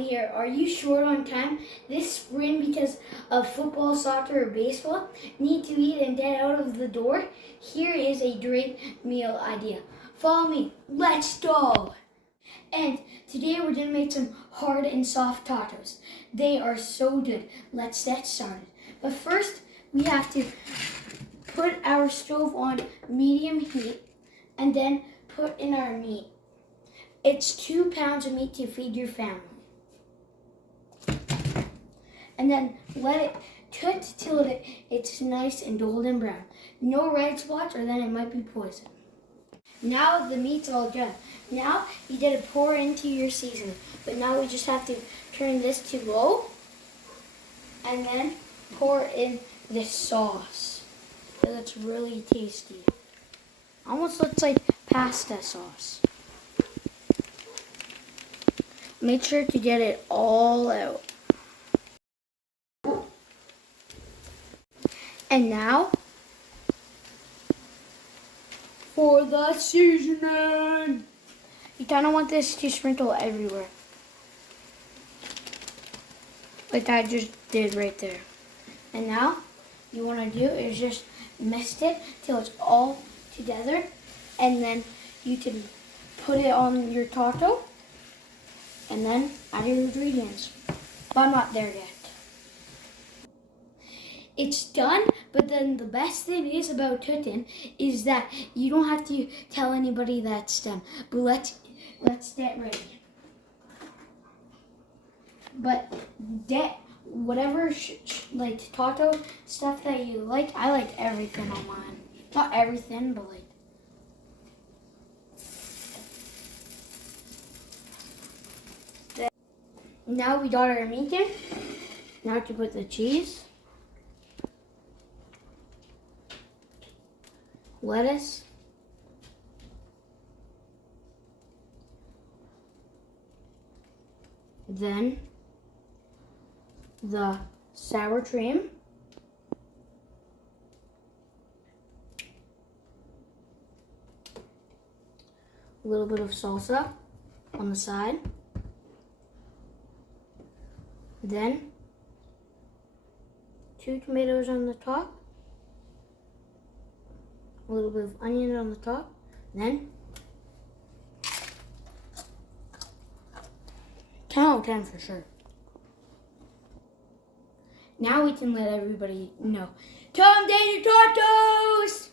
Brantley here. Are you short on time? This spring, because of football, soccer, or baseball, need to eat and get out of the door? Here is a great meal idea. Follow me. Let's go. And today we're going to make some hard and soft tacos. They are so good. Let's get started. But first, we have to put our stove on medium heat and then put in our meat. It's 2 pounds of meat to feed your family. And then let it cook till it's nice and golden brown. No red spots or then it might be poison. Now the meat's all done. Now you gotta pour into your seasoning. But now we just have to turn this to low and then pour in this sauce. Because it's really tasty. Almost looks like pasta sauce. Make sure to get it all out. And now, for the seasoning. You kind of want this to sprinkle everywhere. Like I just did right there. And now, you want to do is just mist it till it's all together. And then you can put it on your taco. And then add your ingredients. But I'm not there yet. It's done, but then the best thing is about cooking is that you don't have to tell anybody that's done. But let's get ready. But whatever like taco stuff that you like, I like everything on mine. Not everything, but like. Now we got our meat in. Now to put the cheese, lettuce, then the sour cream, a little bit of salsa on the side. Then 2 tomatoes on the top, a little bit of onion on the top, then 10 out of 10 for sure. Now we can let everybody know. Tom Daniel Tacos!